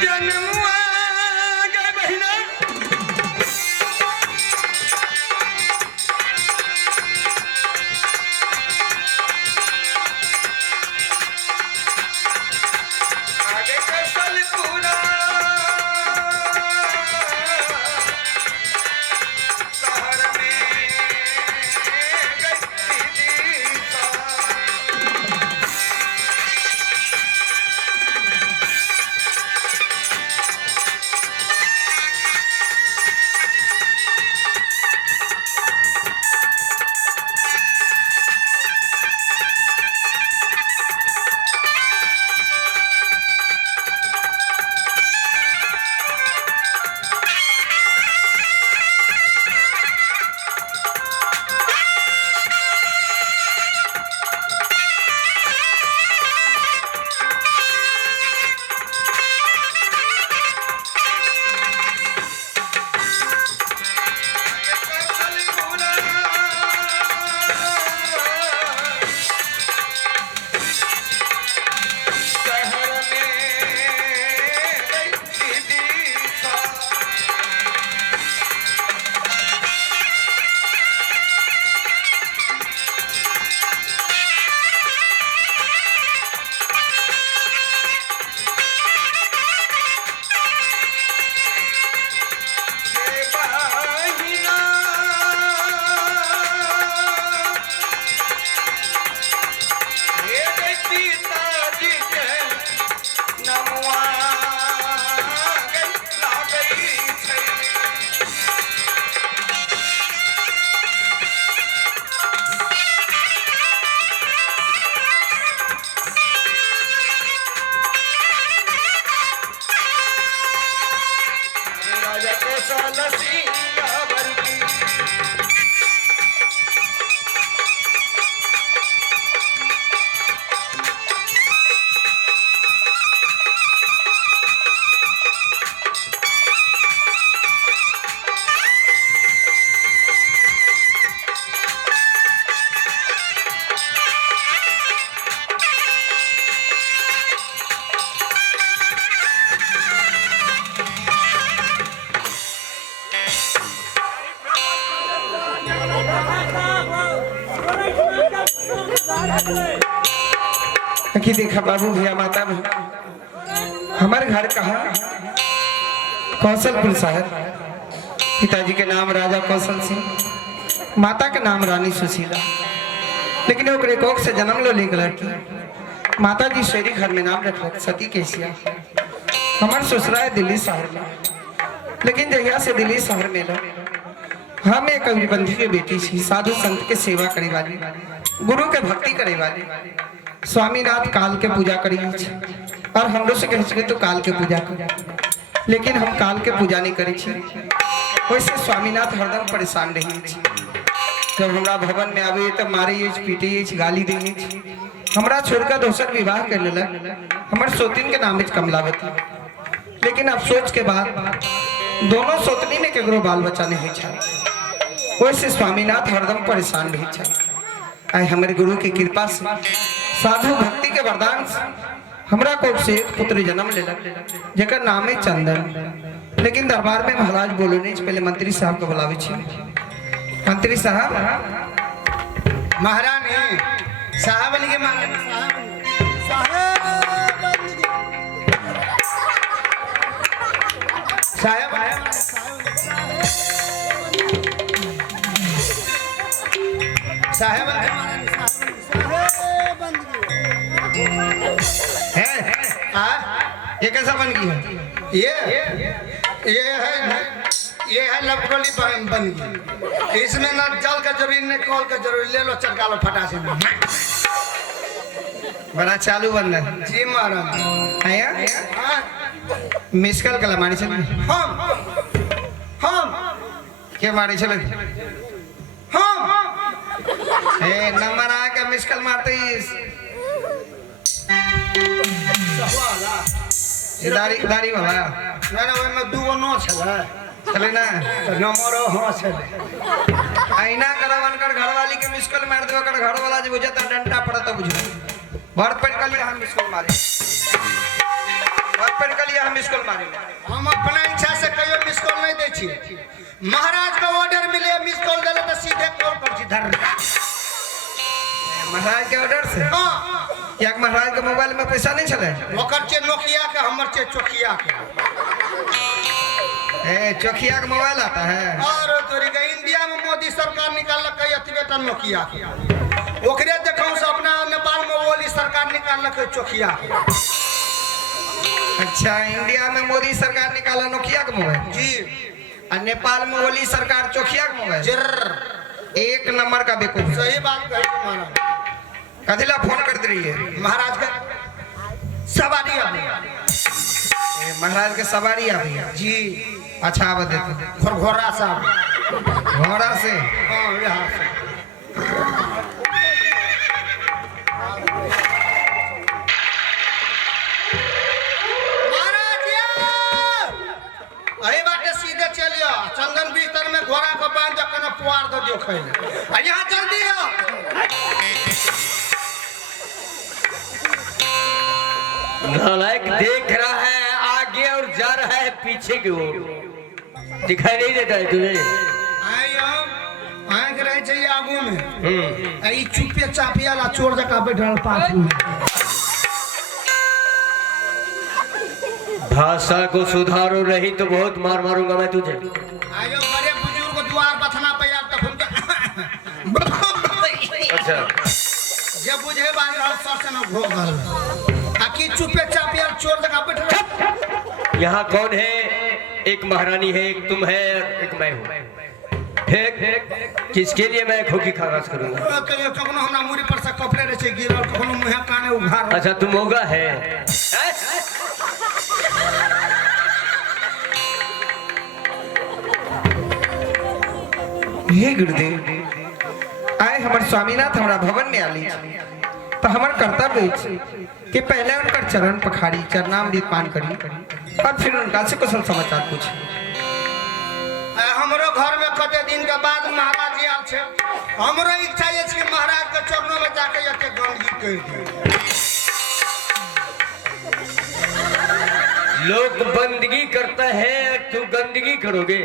जन्मुआ गए बहिना आगे कसल पूरा शहर में गई दीसा कि देखा बाबू भैया माता हमारे घर कहाँ कौशलपुर शहर। पिताजी के नाम राजा कौशल सिंह, माता के नाम रानी सुशीला। लेकिन ओकरे कोख से जन्म लो लेकर लड़की माता जी शेरी घर में नाम रख सती केसिया। हमार ससुराल दिल्ली शहर में, लेकिन जहिया से दिल्ली शहर में लो हम एक कबीरबंदी के बेटी छी, साधु संत के सेवा करे वाली, गुरु के भक्ति करे वाली, स्वामीनाथ काल के पूजा करी और हम लोग से कहे तो काल के पूजा कर, लेकिन हम काल के पूजा नहीं करी छी। वैसे स्वामीनाथ हरदम परेशान रही। जब हमरा भवन में आवे तो मारे पीटे गाली दे, हमरा छोड़कर दोसर विवाह कर लेलक। हमार सोतिन के नाम कमलावती, लेकिन अफसोस के बाद दोनों सोतनी में केकरो बाल बच्चा नहीं है। वैसे स्वामीनाथ हरदम परेशान रही। आए हमारे गुरु की कृपा से साधु भक्ति के वरदान से हमरा कोख से पुत्र जन्म लेलक जेकर नाम है चंदन। लेकिन दरबार में महाराज बोलो नहीं, पहले मंत्री साहब को बुलावे छी। मंत्री साहब, महारानी साहब के मांगे साहब साहब ये कैसा बन गई है? ये है लपकोली बन गई। इसमें ना जल का जरूरी न कॉल का जरूरी, ले लो चटका लो फटा से। बड़ा चालू बन रहा है जी महाराज। आया मिसकल कला मारी चल हम के मारी चल ए नंबर आ के मिसकल मारते दाढ़ी दाढ़ी वाला ना ना ओय में दूगो नो छले चले ना नंबर हां छले। आईना करवन कर घरवाली के मिसकल मार देबो कर घर वाला जे बुझे त डंडा पड़त बुझो भर पड़ कल हम मिसकल मारे। वक्त पर निकलिए, हम मिस कॉल मारेंगे। हम अपना इच्छा से कहियो मिस कॉल नहीं दै छी। महाराज का ऑर्डर मिले मिस कॉल देले तो सीधे कॉल कर छी धर। महाराज के ऑर्डर से? हां, क्या महाराज के मोबाइल में पैसा नहीं चले? ओकर चे नोकिया के, हमर चे चोकिया के। ए चोकिया का मोबाइल आता है? और तोरी के इंडिया में मोदी सरकार निकालक अतबे टा नोकिया के। ओकरे देखौ से अपना नेपाल में ओली सरकार निकालक चोकिया के। अच्छा, इंडिया में मोदी सरकार निकाला नोकिया का मोबाइल जी, और नेपाल में ओली सरकार चोकिया का मोबाइल। जर एक नंबर का बेवकूफ। सही बात कही तुम्हारा। कथिला फोन करते रहिए। महाराज का सवारी अभी महाराज के सवारी अभी जी। अच्छा आवा देते घोड़ा साहब घोड़ा से। हाँ, यहाँ से। महाराज ये! अही बाटे सीधे चलियो, चंदन बिस्तर में घोड़ा को बांध के न पुआर दो दियो खैले। यहाँ जल्दी आओ। नालायक देख रहा है आगे और जा रहा है पीछे की ओर, दिखाई नहीं देता है तुझे? आए रहे चाहिए आगू में। आई चुपे चापिया ला चोर जका बैठल पास में। भाषा को सुधारो, नहीं तो बहुत मार मारूंगा मैं तुझे। आयो बड़े बुजुर्ग द्वार बथना पे यार तखन अच्छा, जे बुझे बाहर हर सर से न भोगल। आकी चुपे चापिया चोर जका बैठल। यहाँ कौन है? एक महारानी है, एक तुम है और एक मैं हूँ। किसके लिए मैं खोखी खराश करूंगा? कखनो हमरा मुरी पर से कपड़े रहे छै गिरल, कखनो मुंह काने उघार। अच्छा, तुम होगा है? हे गुरुदेव, आए हमारे स्वामीनाथ हमारा भवन में आली तो हमार कर्तव्य कि पहले उनका चरण पखारी, चरणामृत पान करी और फिर उनका से कुशल समाचार पूछी। हमरो घर में कते दिन के बाद महाराज आयल छे। हमरो इच्छा ये छै महाराज के चरणों में जाके एते गंदगी कर दी। लोग बंदगी करता है, तू गंदगी करोगे?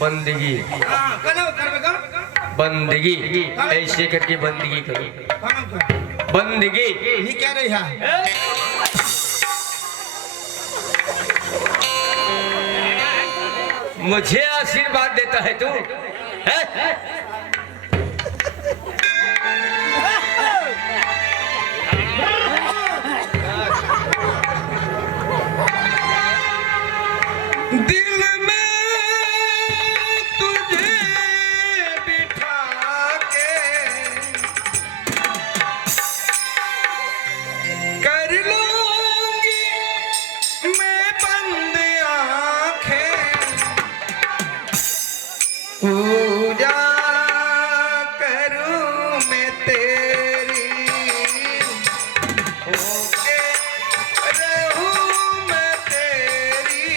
बंदगी हां, कनो करबे ग बंदगी, ऐसे करके बंदगी करो। बंदगी ये कह रही है। मुझे आशीर्वाद देता है तू है? दिल में तुझे बिठा के कर लूंगी मैं बंद आंखें, पूजा करूं मैं तेरी, होके रहूं मैं तेरी,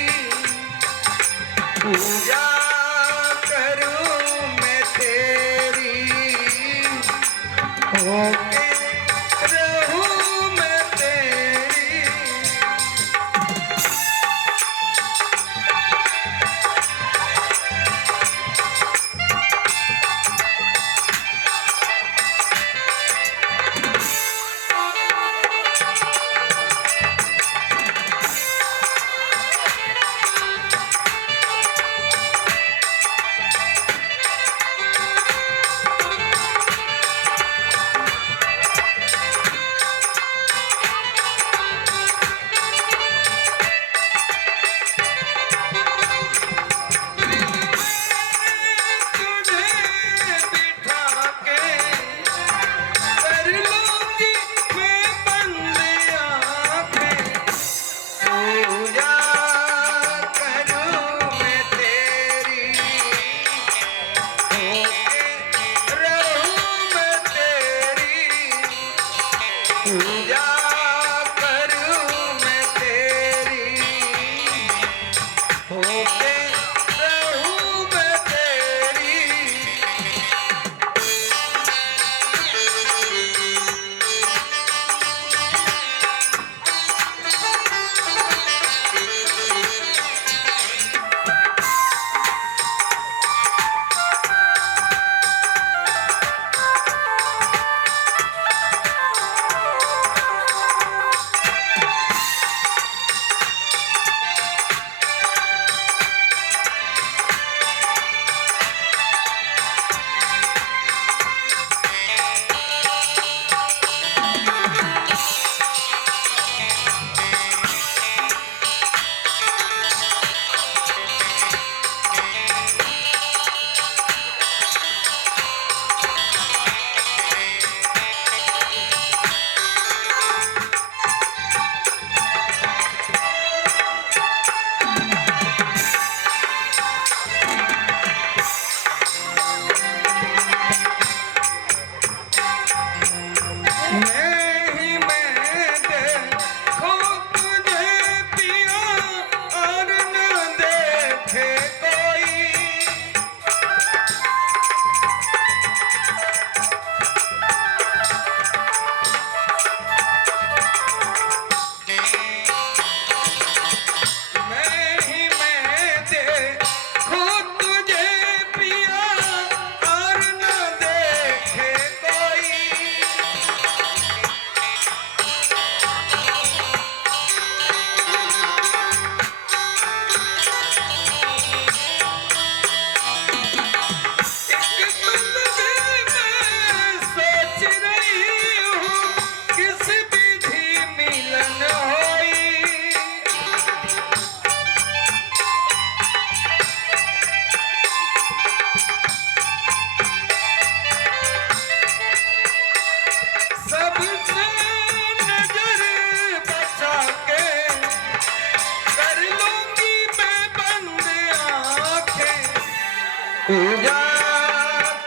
पूजा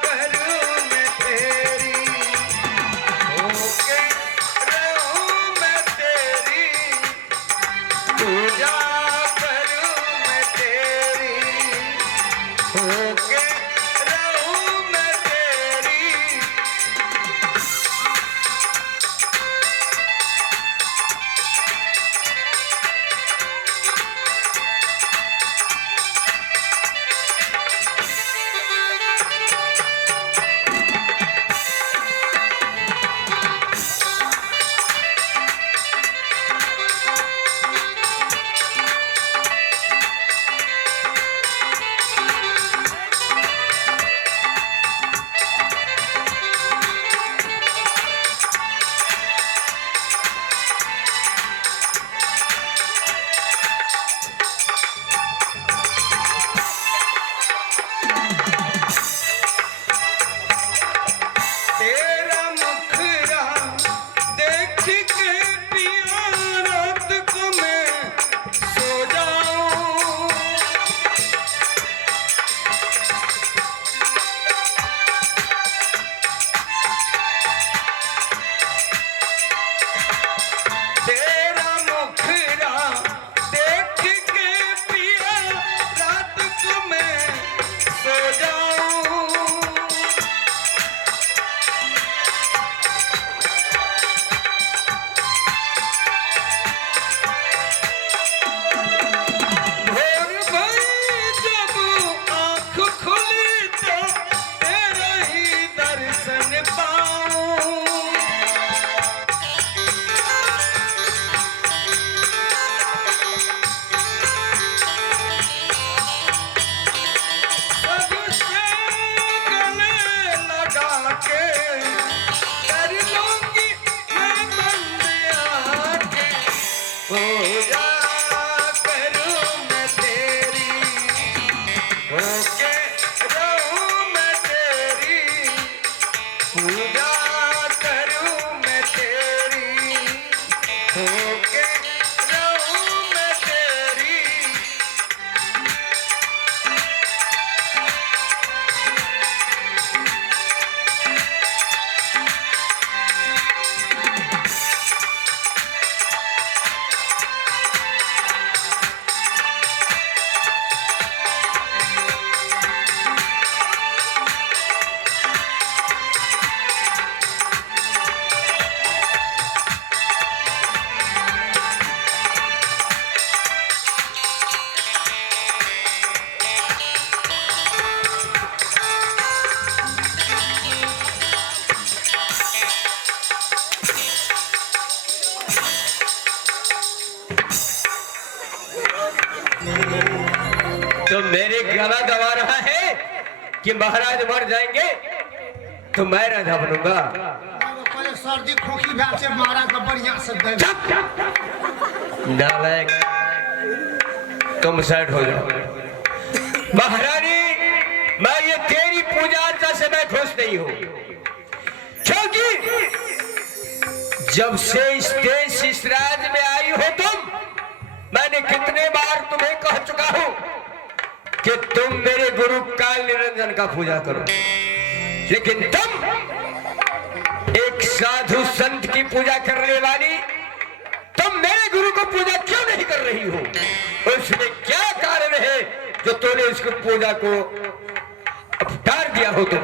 करूं मैं तेरी, होके रहूं मैं तेरी, पूजा करूं मैं तेरी, होके रहूं मैं तेरी। तेरा मुखरा देख के पिया रात को मैं सो जाऊं, तेरा मुखरा देख के पिया रात को मैं सो जाऊं। भोर भई जब आँख खुली तो तेरा ही दर्शन पाऊं, सबसे गले लगा के कर लूंगी मैं बंद आंखें, पूजा करूं मैं तेरी, होके रहूं मैं तेरी, पूजा करूं मैं तेरी, होके रहूं मैं तेरी। तो मेरे गला दबा रहा है कि महाराज मर जाएंगे तो मैं राजा बनूंगा। पहले सर्दी खोखी भैल से महाराज का बढ़िया से दे। नालायक, तुम साइड हो जाओ। महारानी, मैं ये तेरी पूजा अर्चना से मैं खुश नहीं हूं, क्योंकि जब से इस देश इस राज्य में आई हो तुम, मैंने कितने बार तुम्हें कह चुका हूं कि तुम मेरे गुरु काल निरंजन का पूजा करो, लेकिन तुम एक साधु संत की पूजा करने वाली, तुम मेरे गुरु को पूजा क्यों नहीं कर रही हो? उसमें क्या कारण है जो तूने उसकी पूजा को अपटार दिया हो? तुम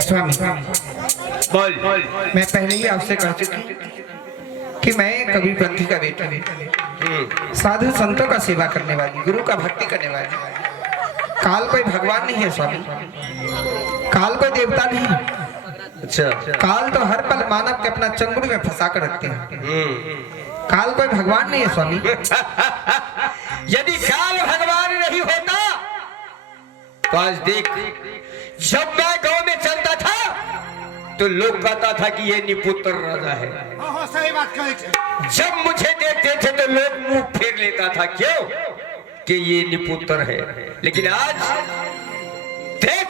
स्वामी, बोल। मैं पहले ही आपसे कह चुकी कि मैं कवि पंथी का बेटा, साधु संतों का सेवा करने वाली, गुरु का भक्ति करने वाली। काल कोई भगवान नहीं है स्वामी, काल कोई देवता नहीं है। अच्छा, काल तो हर पल मानव के अपना चंगुल में फंसा कर रखते हैं। काल कोई भगवान नहीं है स्वामी। यदि काल भगवान नहीं होता तो आज देख, जब मैं गांव में चलता था तो लोग कहता था कि ये निपुत्र राजा है। हाँ सही बात कहे। जब मुझे देखते थे तो लोग मुंह फेर लेता था, क्यों? कि ये निपुत्र है। लेकिन आज देख,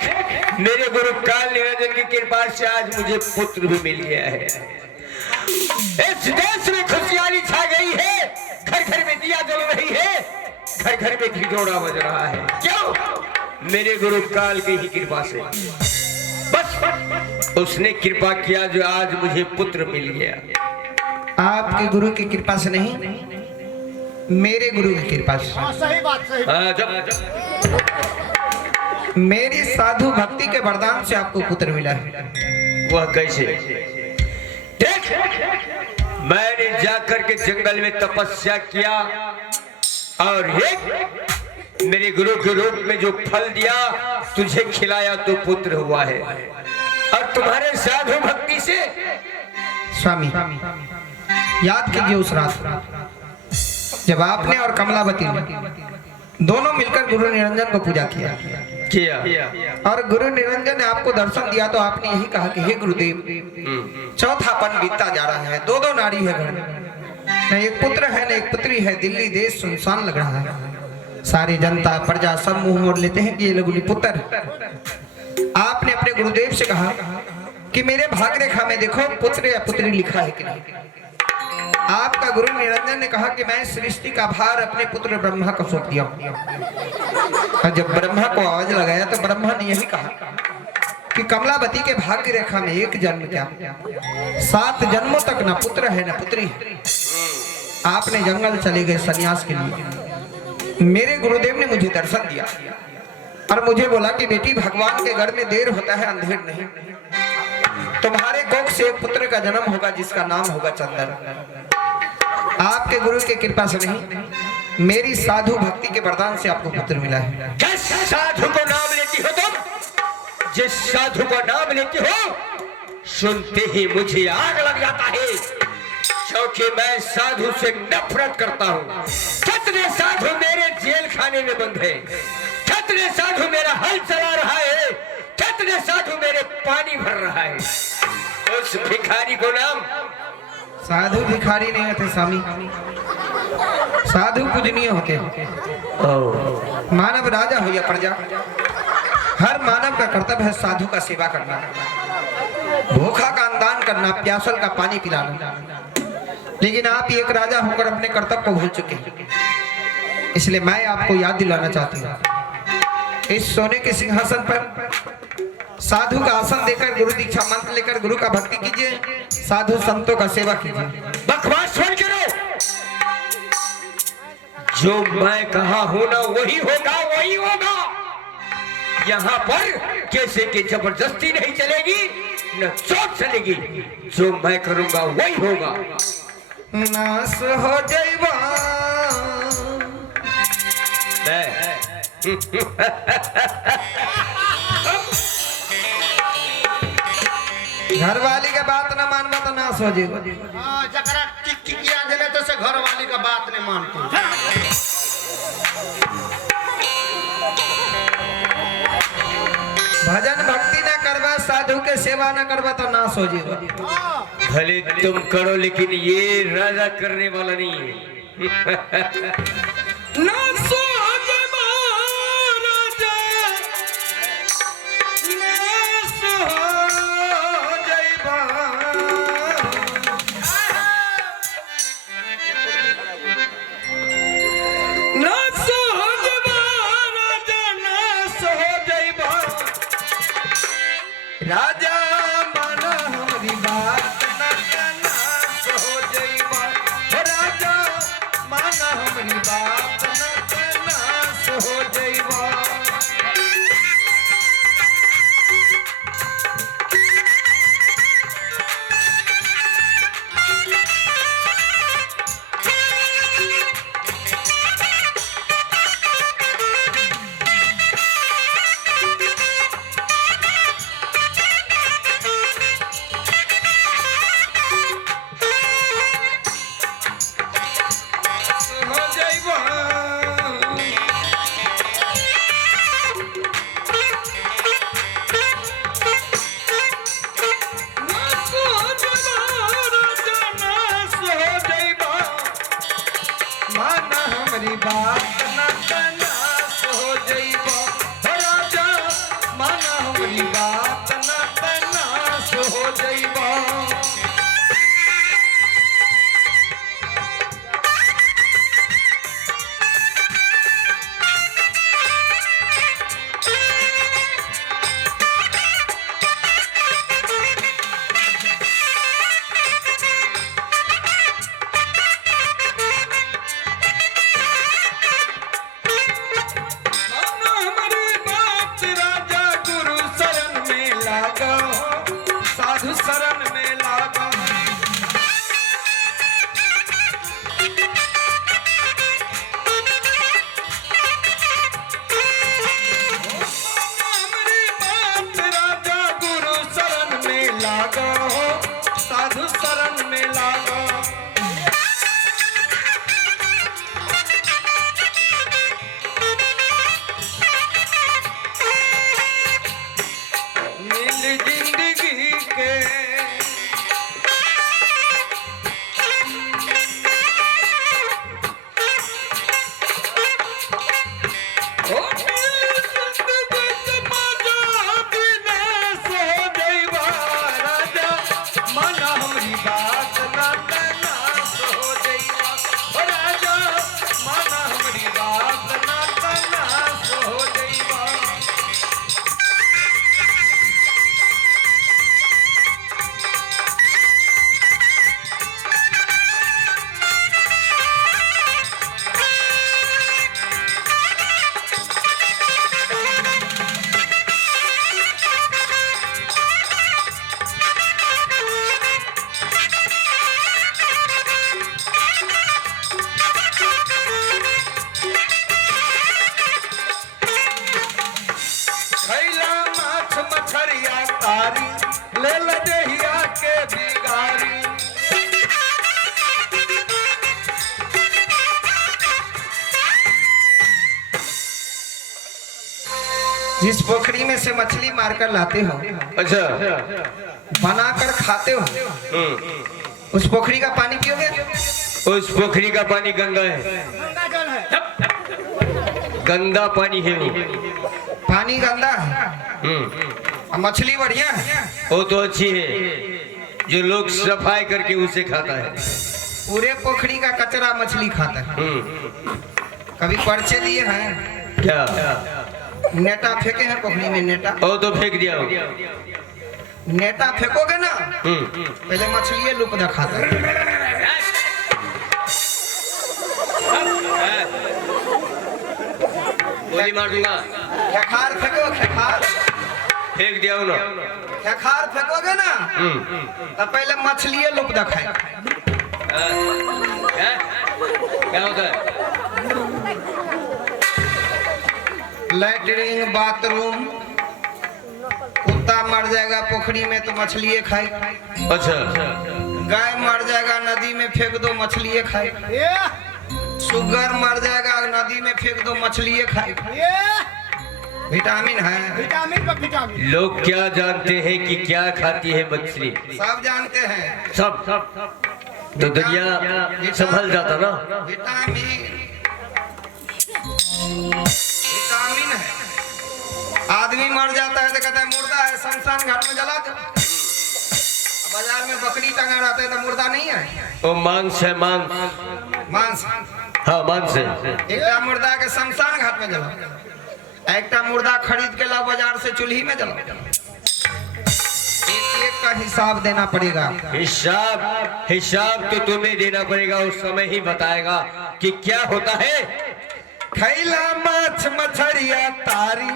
मेरे गुरु काल निरंजन की कृपा से आज मुझे पुत्र भी मिल गया है। इस देश में खुशहाली छा गई है, घर घर में दिया जल रही है, घर घर में ढिढोरा बज रहा है। क्यों? मेरे गुरु काल की ही कृपा से। बस उसने कृपा किया जो आज मुझे पुत्र मिल गया। आपके गुरु की कृपा से नहीं, मेरे गुरु की कृपा से। सही बात, सही बात। मेरी साधु भक्ति के वरदान से आपको पुत्र मिला है। वह कैसे? देख, मैंने जाकर के जंगल में तपस्या किया और एक मेरे गुरु के रूप में जो फल दिया तुझे खिलाया तो पुत्र हुआ है। और तुम्हारे साधु भक्ति से स्वामी याद कीजिए उस रात जब आपने और कमलावती ने दोनों मिलकर गुरु निरंजन को पूजा किया और गुरु निरंजन ने आपको दर्शन दिया तो आपने यही कहा कि हे गुरुदेव, चौथापन बीतता जा रहा है, दो नारी है घर में, न एक पुत्र है न एक पुत्री है, दिल्ली देश सुनसान लग रहा है, सारी जनता प्रजा सब मुंह मोड़ लेते हैं कि ये लगुली पुत्र। आपने अपने गुरुदेव से कहा कि मेरे भाग रेखा में देखो पुत्र या पुत्री लिखा है कि नहीं। आपका गुरु निरंजन ने कहा कि मैं सृष्टि का भार अपने पुत्र ब्रह्मा को सौंप दिया। और जब ब्रह्मा को आवाज लगाया तो ब्रह्मा ने यही कहा कि कमलावती के भाग्य रेखा में एक जन्म क्या 7 जन्मों तक न पुत्र है न पुत्री है। आपने जंगल चले गए सन्यास के लिए। मेरे गुरुदेव ने मुझे दर्शन दिया और मुझे बोला कि बेटी, भगवान के घर में देर होता है अंधेर नहीं। तुम्हारे कोख से एक पुत्र का जन्म होगा जिसका नाम होगा चंदन। आपके गुरु की कृपा से नहीं, मेरी साधु भक्ति के वरदान से आपको पुत्र मिला है। जिस साधु को नाम लेती हो तुम, जिस साधु को नाम लेती हो, सुनते ही मुझे आग लग जाता है, क्योंकि मैं साधु से नफरत करता हूँ। कितने साधु मेरे जेल खाने में बंद है, कितने साधु मेरा हल चला रहा है, कितने साधु मेरे पानी भर रहा है। उस भिखारी को नाम साधु भिखारी नहीं होते स्वामी, साधु पूजनीय होते। मानव राजा हो या प्रजा, हर मानव का कर्तव्य है साधु का सेवा करना, भूखा का अन्नदान करना, प्यासल का पानी पिलाना। लेकिन आप एक राजा होकर अपने कर्तव्य को भूल चुके हैं। इसलिए मैं आपको याद दिलाना चाहती हूँ, इस सोने के सिंहासन पर साधु का आसन देकर गुरु दीक्षा मंत्र लेकर गुरु का भक्ति कीजिए, साधु संतों का सेवा कीजिए। बकवास छोड़ के रहो। जो मैं कहा हूं ना वही होगा, वही होगा। यहाँ पर कैसे की जबरदस्ती नहीं चलेगी, न चोट चलेगी। जो मैं करूंगा वही होगा। नाश हो जाइबा घरवाली के बात न मानबा तो नाश हो जाएगा। हां, जकरा टिक याद है तो से घरवाली का बात नहीं मानते। भजन भक्ति न करवा, साधु के सेवा न करवा तो नाश हो जाएगा। भले तुम करो लेकिन ये राजा करने वाला नहीं है। नाश हो जाइबा राजा, नाश हो जाइबा। नाश हो जाइबा राजा, नाश हो जाइबा। राजा माना हमारी बात न नाश हो जाइबा। राजा माना हमारी बात न नाश हो जाइबा। हमरी बात ना तनास हो जइबा। साधु शरण में लागा। हमरी बात राजा गुरु शरण में लागा, साधु शरण में लागा। मिल जिंदगी के ओ मिल जिंदगी के मजा विनाश हो जइबा। राजा मन हमरी बात ना तनास हो जइबा। ओ राजा मन हमरी बात ना तनास हो जइबा। खैला माछ मछरिया तारी ले लजहिया के बिगारी। जिस पोखरी में से मछली मारकर लाते हो, अच्छा। बनाकर खाते हो, उस पोखरी का पानी पियोगे? उस पोखरी का पानी गंगा है, गंदा पानी है वो। पानी गंदा है और मछली बढ़िया है। वो तो अच्छी है, जो लोग सफाई करके उसे खाता है। पूरे पोखरी का कचरा मछली खाता है। कभी पर्चे लिए हैं? क्या? नेटा फेंके हैं पोखरी में? नेटा वो तो फेंक दिया हो। नेटा फेंकोगे ना, पहले मछली लुक खाता है। गोली मार दूंगा। खेखार फेंको, खेखार फेंक दिया हो ना। खेखार फेंकोगे ना, तब पहले मछली लुक दिखाए। क्या होता है? लैटरिन बाथरूम, कुत्ता मर जाएगा पोखरी में तो मछली खाए। अच्छा। गाय मर जाएगा नदी में फेंक दो, मछली खाए। सुगर मर जाएगा नदी में फेंक दो, मछली खाए। विटामिन है, विटामिन पर विटामिन। लोग क्या जानते हैं कि क्या खाती है मछली? सब जानते हैं। सब तो दुनिया संभल जाता ना। विटामिन, विटामिन है। आदमी मर जाता है तो कहता है मुर्दा है, शमशान घाट में जला दो। बाजार में बकरी टंगा रहता है तो मुर्दा नहीं है, वो मांस है, मांस। मांस। हाँ, मांस है। एक मुर्दा के शमशान घाट में जला, एक मुर्दा खरीद के लाओ बाजार से चूल्ही में जला। एक का हिसाब देना पड़ेगा। हिसाब तो तुम्हें देना पड़ेगा, उस समय ही बताएगा कि क्या होता है। खैला माछ मछरिया तारी